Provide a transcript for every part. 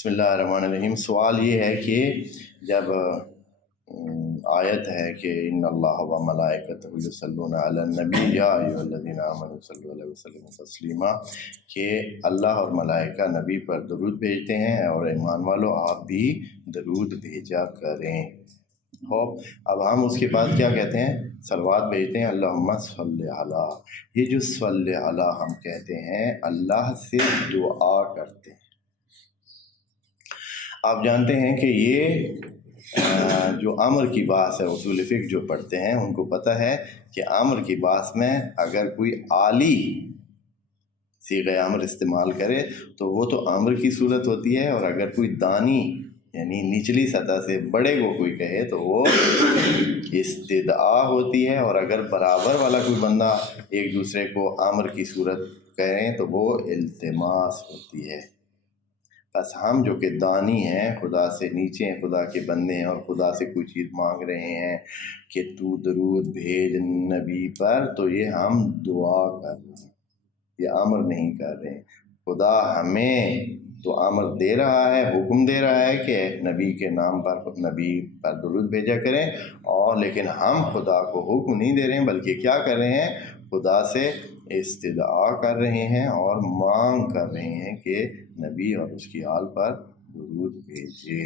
بسم اللہ الرحمن الرحیم۔ سوال یہ ہے کہ جب آیت ہے کہ ان اللہ و ملائکتہ یصلون علی النبی یا ایھا الذین آمنوا صلوا علیہ وسلم تسلیما، کہ اللہ اور ملائکہ نبی پر درود بھیجتے ہیں اور ایمان والو آپ بھی درود بھیجا کریں۔ اب ہم اس کے بعد کیا کہتے ہیں؟ صلوات بھیجتے ہیں، اللہم صلی علی۔ یہ جو صلی علی ہم کہتے ہیں اللہ سے دعا کرتے ہیں۔ آپ جانتے ہیں کہ یہ جو امر کی بات ہے، اصول فقہ جو پڑھتے ہیں ان کو پتہ ہے کہ امر کی بات میں اگر کوئی عالی صیغہ امر استعمال کرے تو وہ تو امر کی صورت ہوتی ہے، اور اگر کوئی دانی یعنی نچلی سطح سے بڑے کو کوئی کہے تو وہ استدعا ہوتی ہے، اور اگر برابر والا کوئی بندہ ایک دوسرے کو امر کی صورت کہیں تو وہ التماس ہوتی ہے۔ بس ہم جو کہ دانی ہیں، خدا سے نیچے ہیں، خدا کے بندے ہیں، اور خدا سے کوئی چیز مانگ رہے ہیں کہ تو درود بھیج نبی پر، تو یہ ہم دعا کر رہے ہیں، یہ امر نہیں کر رہے ہیں۔ خدا ہمیں تو امر دے رہا ہے، حکم دے رہا ہے کہ نبی کے نام پر نبی پر درود بھیجا کریں، اور لیکن ہم خدا کو حکم نہیں دے رہے ہیں، بلکہ کیا کر رہے ہیں؟ خدا سے استدعا کر رہے ہیں اور مانگ کر رہے ہیں کہ نبی اور اس کی آل پر درود بھیجے۔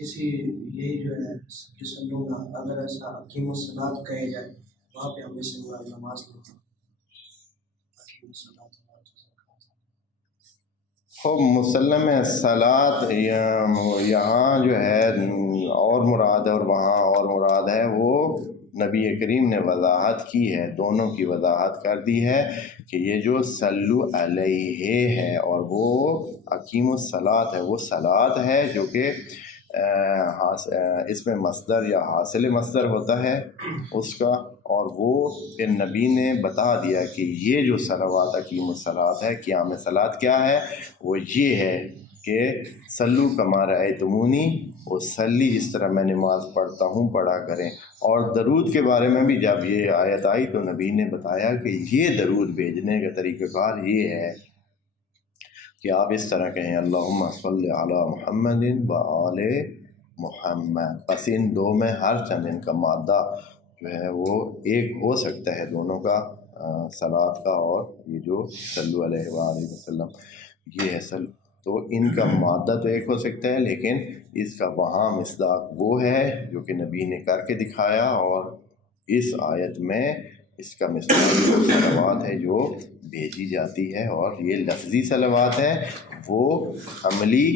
اسی یہی جو ہے جسم لوگ اگر ایسا حکیم الصلاۃ کہے جائے وہاں پہ ہم اسے نماز لیتے ہیں۔ خوب مسلم صلاۃ یہاں جو ہے اور مراد ہے اور وہاں اور مراد ہے، وہ نبی کریم نے وضاحت کی ہے، دونوں کی وضاحت کر دی ہے کہ یہ جو صلو علیہ ہے اور وہ اقیم الصلاۃ ہے، وہ صلاۃ ہے جو کہ اس میں مصدر یا حاصل مصدر ہوتا ہے اس کا، اور وہ پھر نبی نے بتا دیا کہ یہ جو صلوات اقیم الصلاۃ ہے، قیام صلاۃ کیا ہے؟ وہ یہ ہے کہ صلو کما رأیتمونی، وہ صلی جس طرح میں نماز پڑھتا ہوں پڑھا کریں۔ اور درود کے بارے میں بھی جب یہ آیت آئی تو نبی نے بتایا کہ یہ درود بھیجنے کا طریقہ کار یہ ہے کہ آپ اس طرح کہیں اللہم صلی علی محمد و آل محمد۔ بس ان دو میں ہر چند ان کا مادہ جو ہے وہ ایک ہو سکتا ہے دونوں کا، صلاۃ کا اور یہ جو صلو علیہ وآلہ وسلم یہ ہے، تو ان کا مادہ تو ایک ہو سکتا ہے، لیکن اس کا وہاں مصداق وہ ہے جو کہ نبی نے کر کے دکھایا، اور اس آیت میں اس کا مصداق صلوات ہے جو بھیجی جاتی ہے، اور یہ لفظی صلوات ہے، وہ عملی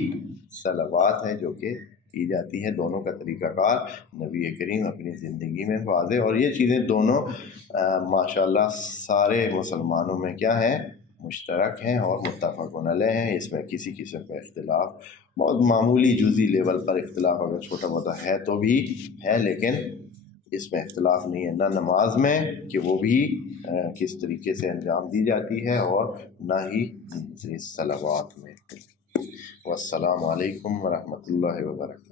صلوات ہے جو کہ کی جاتی ہے۔ دونوں کا طریقہ کار نبی کریم اپنی زندگی میں واضح، اور یہ چیزیں دونوں ماشاءاللہ سارے مسلمانوں میں کیا ہیں؟ مشترک ہیں اور متفق علیہ ہیں۔ اس میں کسی قسم کا اختلاف، بہت معمولی جزئی لیول پر اختلاف اگر چھوٹا موٹا ہے تو بھی ہے، لیکن اس میں اختلاف نہیں ہے، نہ نماز میں کہ وہ بھی کس طریقے سے انجام دی جاتی ہے، اور نہ ہی صلوات میں۔ والسلام علیکم ورحمۃ اللہ وبرکاتہ۔